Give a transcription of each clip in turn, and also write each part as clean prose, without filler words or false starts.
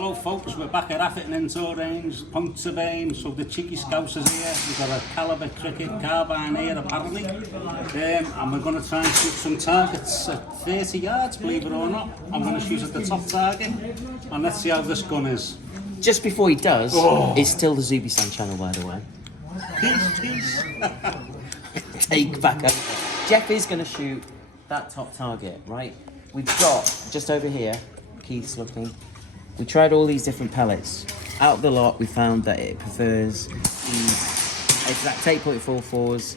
Hello folks, we're back at Atherton Indoor Range, points of aim, so the cheeky scousers here. We've got a Kalibrgun Cricket Carbine here apparently, and we're going to try and shoot some targets at 30 yards, believe it or not. I'm going to shoot at the top target, and let's see how this gun is. Just before he does, it's still the Zubi-san channel, by the way. Peace. Take back up. Jeff is going to shoot that top target, right? We've got, just over here, Keith's looking, we tried all these different pellets. Out of the lot, we found that it prefers these exact 8.44s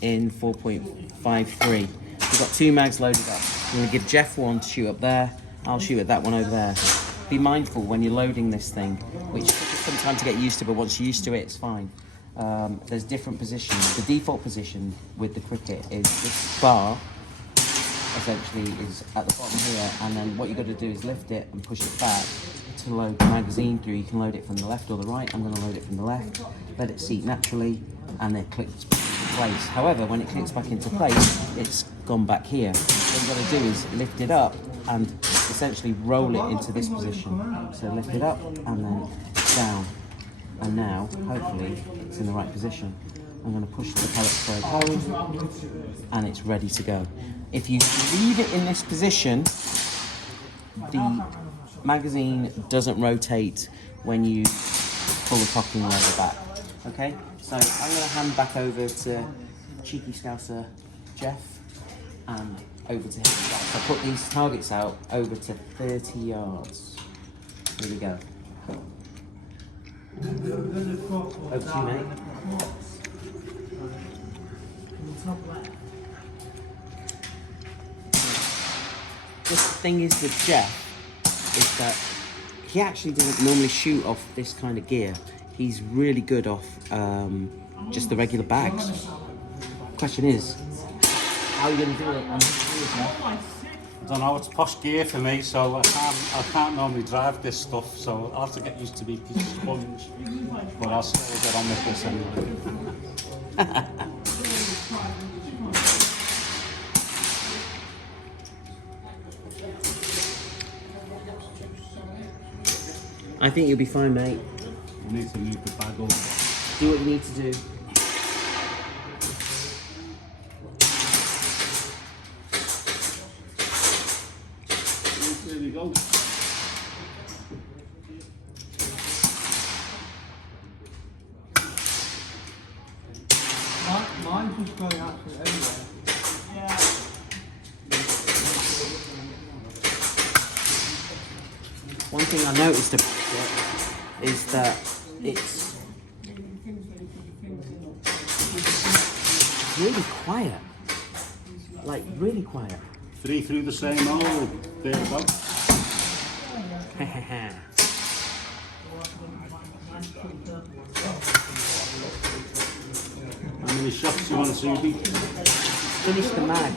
in 4.53. We've got 2 mags loaded up. I'm going to give Jeff one to shoot up there. I'll shoot at that one over there. Be mindful when you're loading this thing, which takes some time to get used to, but once you're used to it, it's fine. There's different positions. The default position with the Cricket is this bar, essentially, is at the bottom here, and then what you've got to do is lift it and push it back to load the magazine through. You can load it from the left or the right. I'm going to load it from the left, let it seat naturally, and then click into place. However, when it clicks back into place, it's gone back here. What you've got to do is lift it up and essentially roll it into this position. So lift it up and then down. And now, hopefully, it's in the right position. I'm going to push the pellet thread home, and it's ready to go. If you leave it in this position, the magazine doesn't rotate when you pull the cocking lever back. Okay, so I'm going to hand back over to Cheeky Scouser Jeff and over to him. So put these targets out over to 30 yards. Here we go. Over to you, mate. The thing is with Jeff is that he actually doesn't normally shoot off this kind of gear. He's really good off just the regular bags. Question is, how are you going to do it on this gear? I don't know, it's posh gear for me, so I can't normally drive this stuff, so I'll have to get used to be a piece of sponge, but I'll still get on with this anyway. I think you'll be fine, mate. You need to move the bag over. Do what you need to do. There we go. Mine's just going out to everywhere. Yeah. One thing I noticed about it is that it's really quiet. Like, really quiet. 3 through the same hole, there we go. How many shots do you want to see, Pete? Finish the mag.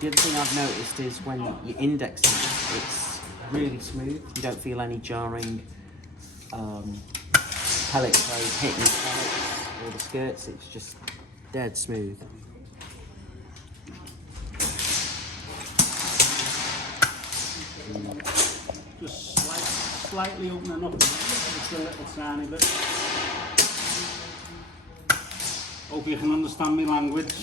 The other thing I've noticed is when you index it, it's really smooth. You don't feel any jarring pellet code hitting the pellets or the skirts. It's just dead smooth. Just slightly opening up just a little tiny bit. Hope you can understand my language.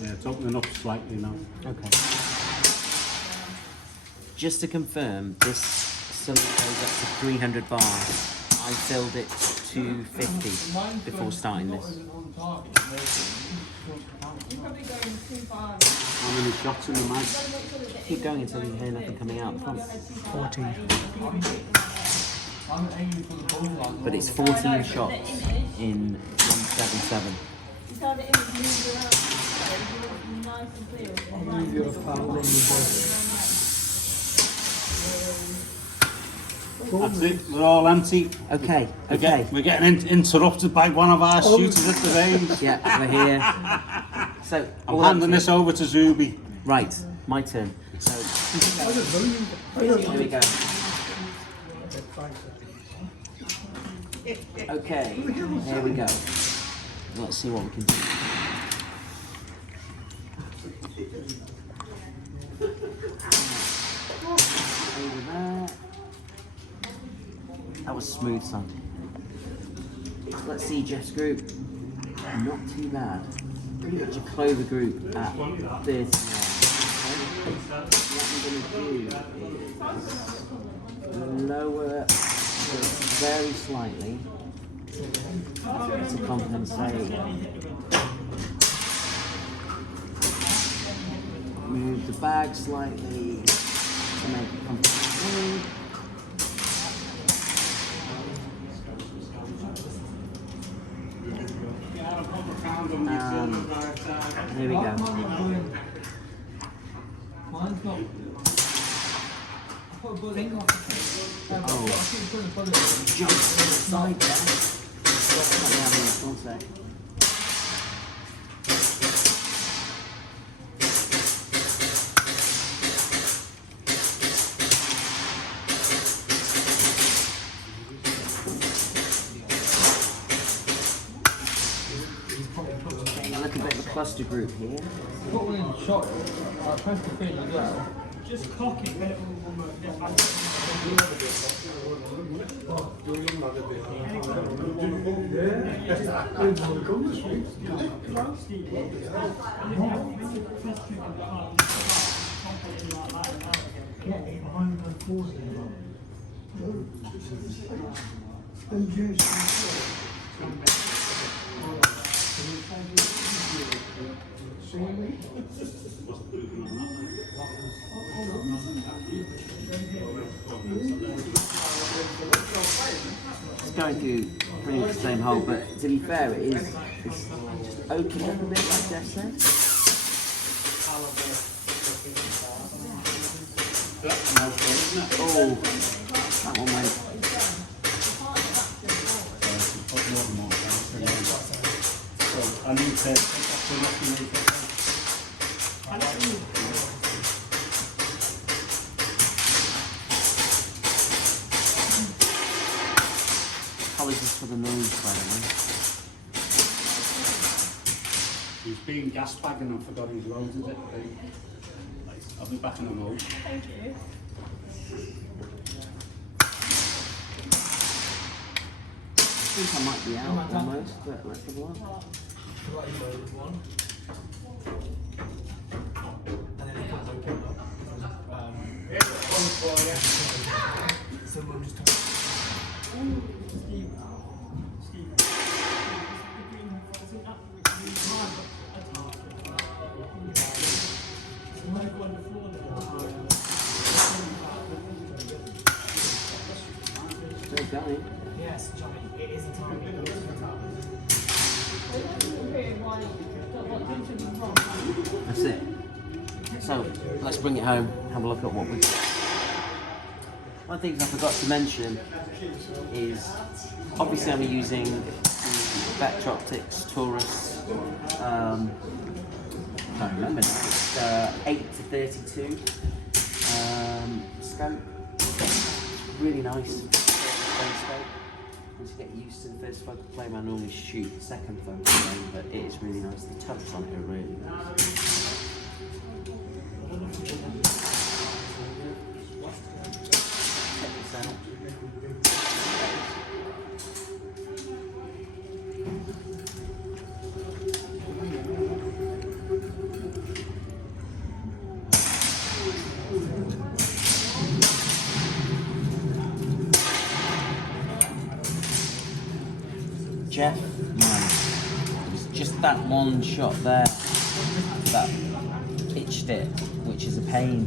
Yeah, it's opening up slightly now. Okay. Just to confirm, this cylinder goes up to 300 bars. I filled it to 250 before starting this. How many shots in the mag? Keep going until you hear nothing coming out the front. 14. But it's 14 shots in 177. That's it, we're all empty. Okay, We're getting interrupted by one of our shooters at the range. Yeah, we're here. So I'm handing this over to Zubi. Right, my turn. So here we go. Okay, here we go. Let's see what we can do. Over there. That was smooth, son. Let's see Jeff's group. Not too bad. Pretty much a clover group at 30 yards. What I'm going to do is lower very slightly to compensate. Move the bag slightly to make it compensate. Here we go. Mine's not. Oh, jump to the side there. Let me have this, one sec. Okay, look a bit of a cluster group here. Put one in the shot. I press the fin as well. Just cock it, then it will It's going through pretty much the same hole, but to be fair, it's just opened up a bit, like Jeff said. Oh, that one went. I need to Apologies for the noise, by the way. He's being gas bagging, I forgot he's loaded it. I'll be back in a moment. Thank you. I think I might be out almost, but let's have a look. Still going. Yes, Johnny, it is a target. That's it. So let's bring it home, have a look at what we got. One of the things I forgot to mention is obviously I'm using the Vector Optics Taurus, I can't remember now, it's 8 to 32 scope. Really nice scope. Once you get used to the first focal plane, I normally shoot the second focal plane, but it is really nice. The tubs on it are really nice. Check this out. Jeff, it was just that one shot there that pitched it, which is a pain.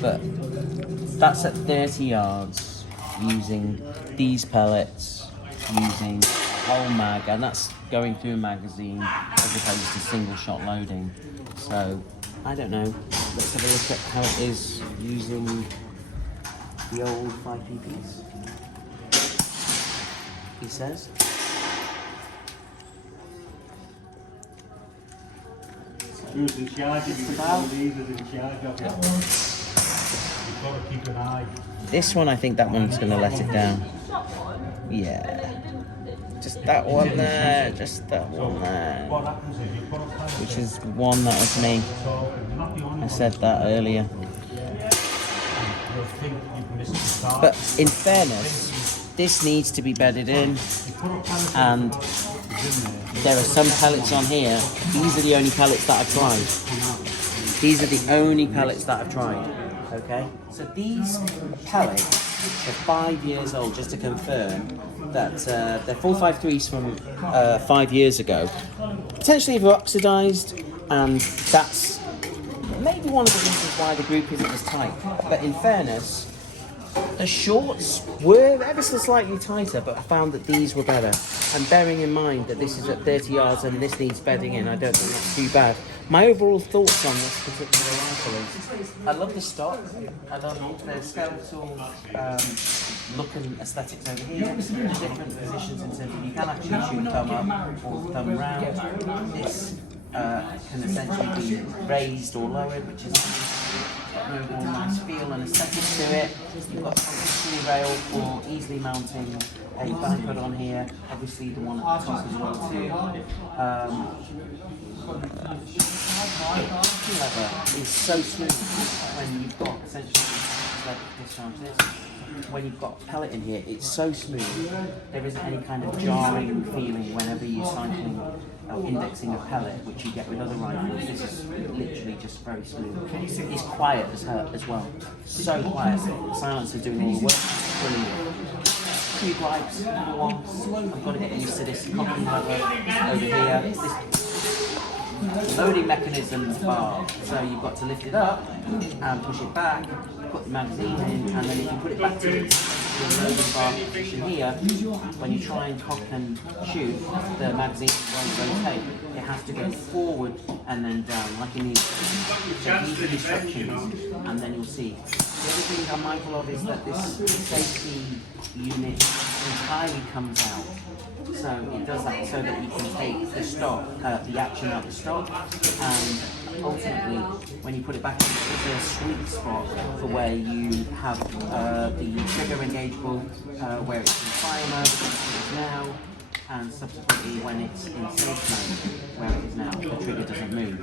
But that's at 30 yards using these pellets, using a whole mag, and that's going through a magazine as opposed to single shot loading. So, I don't know. Let's have a look at how it is using the old 5PPs. He says. So Who's in charge of you? about. These is in charge of you. You've got to keep an eye. This one, I think that one's going to let it down. Yeah. Just that one there, just that one there. What happens is you've got to plan Which is one that was me. so you're not the only I said that earlier. you'll think you've missed the target. But in fairness, this needs to be bedded in, and there are some pellets on here. These are the only pellets that I've tried. These are the only pellets that I've tried. Okay? So these pellets are 5 years old, just to confirm that they're 453s from 5 years ago. Potentially have oxidised, and that's maybe one of the reasons why the group isn't as tight. But in fairness, the shorts were ever so slightly tighter, but I found that these were better. And bearing in mind that this is at 30 yards and this needs bedding in, I don't think that's too bad. My overall thoughts on this particular rifle is, I love the stock. I love the skeletal look and aesthetics over here. Different positions in terms of you can actually shoot thumb up or thumb round. This can essentially be raised or lowered, which is got an overall nice feel and aesthetic to it. You've got a history rail for easily mounting a backhood on here. Obviously the one at the top as well too. Leather is so smooth when you've got essentially discharge this. When you've got pellet in here, it's so smooth. There isn't any kind of jarring feeling whenever you're cycling indexing a pellet, which you get with other rifles. This is literally just very smooth. It's quiet as well. So quiet. The silencer doing all the work. Brilliant. Few gripes. One. I've got to get used to this cocking lever over here. This loading mechanism bar. So you've got to lift it up and push it back, put the magazine in, and then if you put it back to the loading bar position here, when you try and cock and shoot, the magazine won't rotate. It has to go forward and then down, like you need. So these are the instructions, and then you'll see. The other thing I'm mindful of is that this safety unit entirely comes out. So it does that so that you can take the stock, the action out of the stock, and ultimately, when you put it back, it's a sweet spot for where you have the trigger engageable, where it's in fire mode, where it is now, and subsequently when it's in safe mode, where it is now. The trigger doesn't move.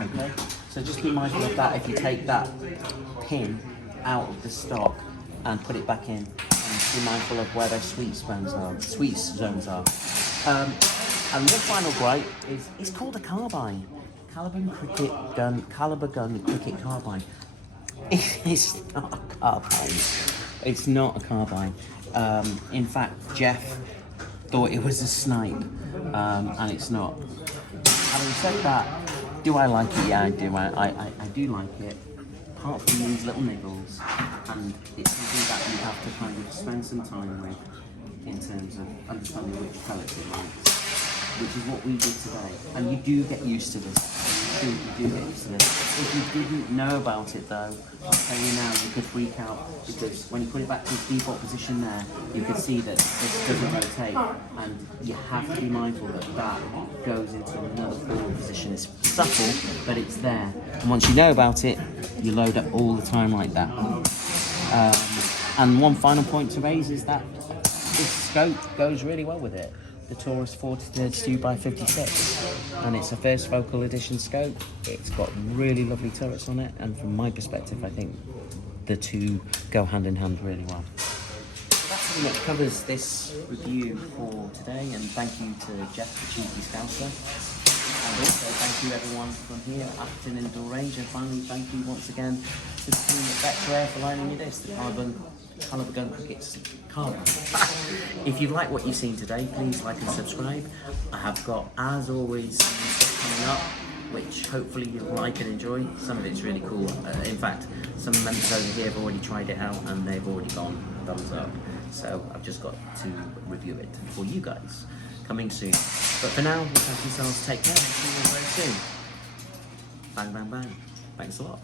Okay, so just be mindful of that if you take that pin out of the stock and put it back in. Be mindful of where their sweet zones are. And one final gripe is it's called a carbine. Kalibrgun Cricket Carbine. It's not a carbine. It's not a carbine. In fact, Jeff thought it was a snipe, and it's not. Having said that, do I like it? Yeah, I do. I do like it. Apart from these little niggles, and it's something that you have to kind of spend some time with in terms of understanding which pellets it likes, which is what we did today. And you do get used to this. You do get used to this. If you didn't know about it though, I'll tell you now, you could freak out, because when you put it back to its default position there, you can see that this doesn't rotate, and you have to be mindful that that goes into another forward position. It's subtle, but it's there. And once you know about it, you load up all the time like that. And one final point to raise is that this scope goes really well with it. The Taurus 40-32 by 56, and it's a first focal edition scope. It's got really lovely turrets on it, and from my perspective, I think the two go hand in hand really well. So that pretty much covers this review for today, and thank you to Jeff, the Cheeky Scouser. And also thank you everyone from here at Acton Indoor Range, and finally thank you once again to the team at Vector for loaning me this, the Kalibrgun Cricket Carbine. If you like what you've seen today, please like and subscribe. I have got, as always, stuff coming up, which hopefully you'll like and enjoy. Some of it's really cool. In fact, some members over here have already tried it out and they've already gone thumbs up. So I've just got to review it for you guys. Coming soon. But for now, look after yourselves, take care, and see you very soon. Bang, bang, bang. Thanks a lot.